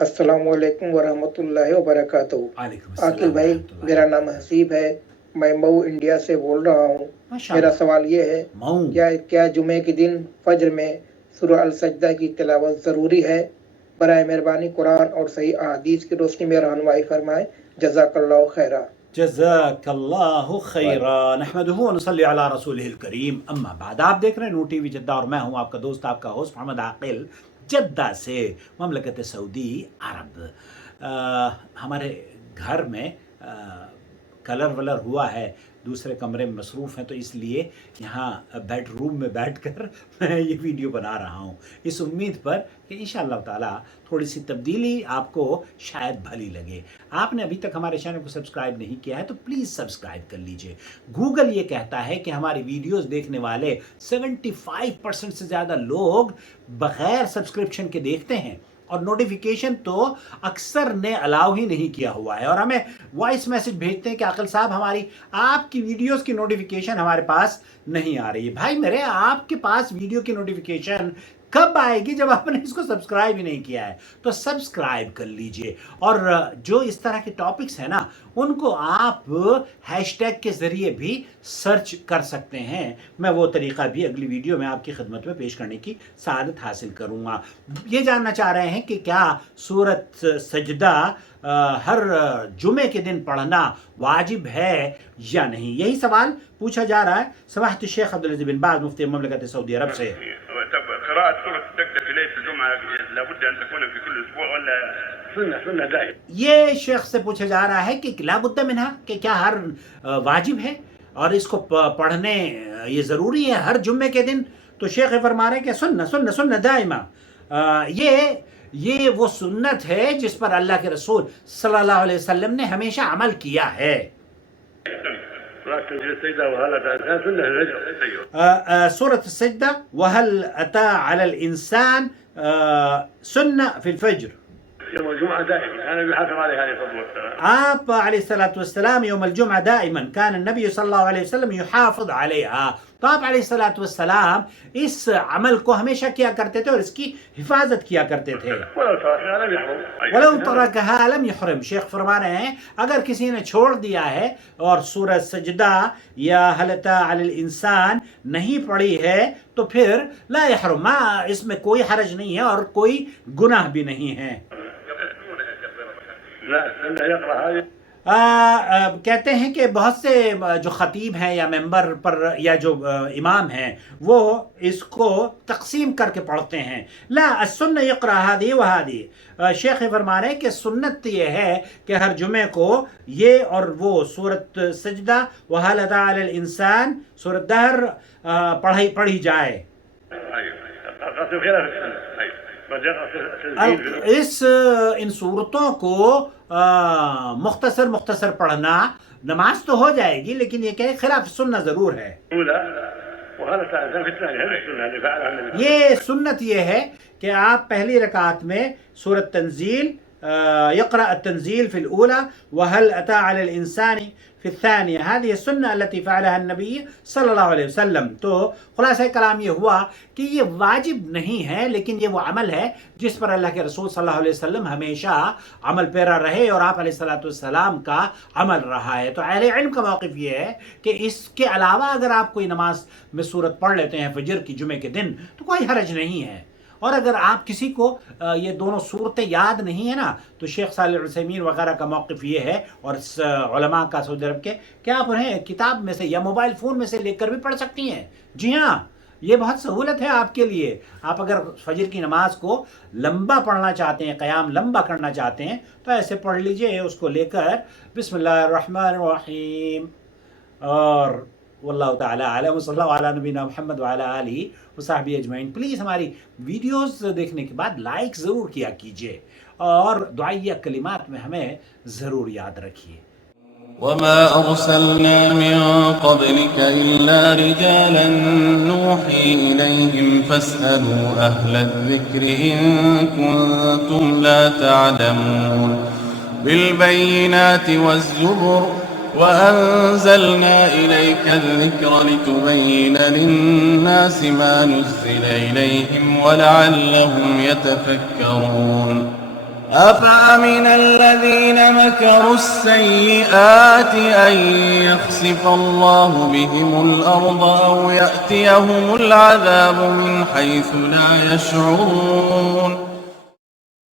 السلام علیکم ورحمۃ اللہ وبرکاتہ۔ وعلیکم عاقل السلام بھائی، ورحمۃ اللہ۔ میرا نام حسیب ہے، میں مئو انڈیا سے بول رہا ہوں۔ ماشاء میرا اللہ۔ سوال یہ ہے، مئو کیا جمعے کے دن فجر میں سورہ السجدہ کی تلاوت ضروری ہے؟ برائے مہربانی قرآن اور صحیح احادیث کی روشنی میں رہنمائی فرمائیں، جزاک اللہ خیرہ۔ جزاک اللہ خیرا، نحمدہ ونصلی علی رسولہ الکریم، اما بعد۔ آپ دیکھ رہے ہیں نور ٹی وی جدہ اور میں ہوں آپ کا دوست، آپ کا ہوسٹ محمد عاقل، جدہ سے، مملکت سعودی عرب۔ ہمارے گھر میں کلر ولر ہوا ہے، دوسرے کمرے میں مصروف ہیں، تو اس لیے یہاں بیڈ روم میں بیٹھ کر میں یہ ویڈیو بنا رہا ہوں، اس امید پر کہ انشاءاللہ تعالیٰ تھوڑی سی تبدیلی آپ کو شاید بھلی لگے۔ آپ نے ابھی تک ہمارے چینل کو سبسکرائب نہیں کیا ہے تو پلیز سبسکرائب کر لیجئے۔ گوگل یہ کہتا ہے کہ ہماری ویڈیوز دیکھنے والے 75% سے زیادہ لوگ بغیر سبسکرپشن کے دیکھتے ہیں، اور نوٹیفیکیشن تو اکثر نے الاؤ ہی نہیں کیا ہوا ہے، اور ہمیں وائس میسج بھیجتے ہیں کہ عاقل صاحب آپ کی ویڈیوز کی نوٹیفیکیشن ہمارے پاس نہیں آ رہی ہے۔ بھائی میرے، آپ کے پاس ویڈیو کی نوٹیفیکیشن کب آئے گی جب آپ نے اس کو سبسکرائب ہی نہیں کیا ہے؟ تو سبسکرائب کر لیجئے، اور جو اس طرح کے ٹاپکس ہیں نا ان کو آپ ہیش ٹیگ کے ذریعے بھی سرچ کر سکتے ہیں۔ میں وہ طریقہ بھی اگلی ویڈیو میں آپ کی خدمت میں پیش کرنے کی سعادت حاصل کروں گا۔ یہ جاننا چاہ رہے ہیں کہ کیا سورۃ سجدہ ہر جمعے کے دن پڑھنا واجب ہے یا نہیں؟ یہی سوال پوچھا جا رہا ہے سماحت الشیخ عبدالعزیز بن باز مفتی مملکت سعودی عرب سے۔ قراءة سورة السجدة في ليلة الجمعة لابد أن تكون في كل أسبوع ولا سنة دائمة؟ یہ شیخ سے پوچھا جا رہا ہے کہ لا بد منہا، کہ کیا ہر واجب ہے اور اس کو پڑھنے یہ ضروری ہے ہر جمعے کے دن؟ تو شیخ فرما رہے ہیں کہ سنہ دائمہ، یہ وہ سنت ہے جس پر اللہ کے رسول صلی اللہ علیہ وسلم نے ہمیشہ عمل کیا ہے۔ سورة السجدة وهل أتى على الإنسان سنة في الفجر، يوم الجمعة دائما كان يحافظ عليها عليه الصلاة والسلام۔ آپ علیہ الصلاۃ والسلام یوم الجمعہ دائما كان النبی صلی اللہ علیہ وسلم يحافظ علیہا، تو آپ علیہ الصلاۃ والسلام اس عمل کو ہمیشہ کیا کرتے تھے اور اس کی حفاظت کیا کرتے تھے۔ ولو ترکها لم يحرم، شیخ فرما رہے ہیں اگر کسی نے چھوڑ دیا ہے اور سورہ سجدہ یا هل أتى على الإنسان نہیں پڑھی ہے تو پھر لا يحرم، اس میں کوئی حرج نہیں ہے اور کوئی گناہ بھی نہیں ہے۔ کہتے ہیں کہ بہت سے جو خطیب ہیں یا ممبر پر یا جو امام ہیں وہ اس کو تقسیم کر کے پڑھتے ہیں۔ لا السنہ یقرأ هذه وهذه، شیخ فرما رہے ہیں کہ سنت یہ ہے کہ ہر جمعے کو یہ اور وہ سورۃ سجدہ وهل أتى على الإنسان سورۃ دہر پڑھی جائے۔ ان صورتوں کو مختصر پڑھنا نماز تو ہو جائے گی، لیکن یہ کہ خلاف سنہ ضرور ہے۔ یہ سنت یہ ہے کہ آپ پہلی رکعت میں سورۃ تنزیل يقرأ التنزيل في الأولى وهل أتى على الإنسان في الثانية، هذه السنة التي فعلها النبي صلی اللہ علیہ وسلم۔ تو خلاصہ کلام یہ ہوا کہ یہ واجب نہیں ہے، لیکن یہ وہ عمل ہے جس پر اللہ کے رسول صلی اللہ علیہ وسلم ہمیشہ عمل پیرا رہے اور آپ علیہ الصلوۃ والسلام کا عمل رہا ہے۔ تو اہل علم کا موقف یہ ہے کہ اس کے علاوہ اگر آپ کوئی نماز میں سورت پڑھ لیتے ہیں فجر کی جمعے کے دن تو کوئی حرج نہیں ہے، اور اگر آپ کسی کو یہ دونوں صورتیں یاد نہیں ہیں نا تو شیخ صالح العثیمین وغیرہ کا موقف یہ ہے اور علماء کا سعودی عرب کے کہ آپ انہیں کتاب میں سے یا موبائل فون میں سے لے کر بھی پڑھ سکتی ہیں۔ جی ہاں، یہ بہت سہولت ہے آپ کے لیے۔ آپ اگر فجر کی نماز کو لمبا پڑھنا چاہتے ہیں، قیام لمبا کرنا چاہتے ہیں تو ایسے پڑھ لیجئے اس کو لے کر بسم اللہ الرحمن الرحیم، اور واللہ تعالی اعلم، صلی اللہ علیہ نبینا محمد وعلی آلہ وصحبہ اجمعین۔ پلیز ہماری ویڈیوز دیکھنے کے بعد لائک ضرور کیا کیجئے اور دعائیہ کلمات میں ہمیں ضرور یاد رکھیے۔ وما أرسلنا من قبلك إلا رجالا نوحي إليهم فاسألوا أهل الذكر إن كنتم لا تعلمون بالبينات والزبر وأنزلنا إليك الذكر لتبين للناس ما نزل إليهم ولعلهم يتفكرون۔ أفأمن الذين مكروا السيئات أن يخسف الله بهم الأرض أو يأتيهم العذاب من حيث لا يشعرون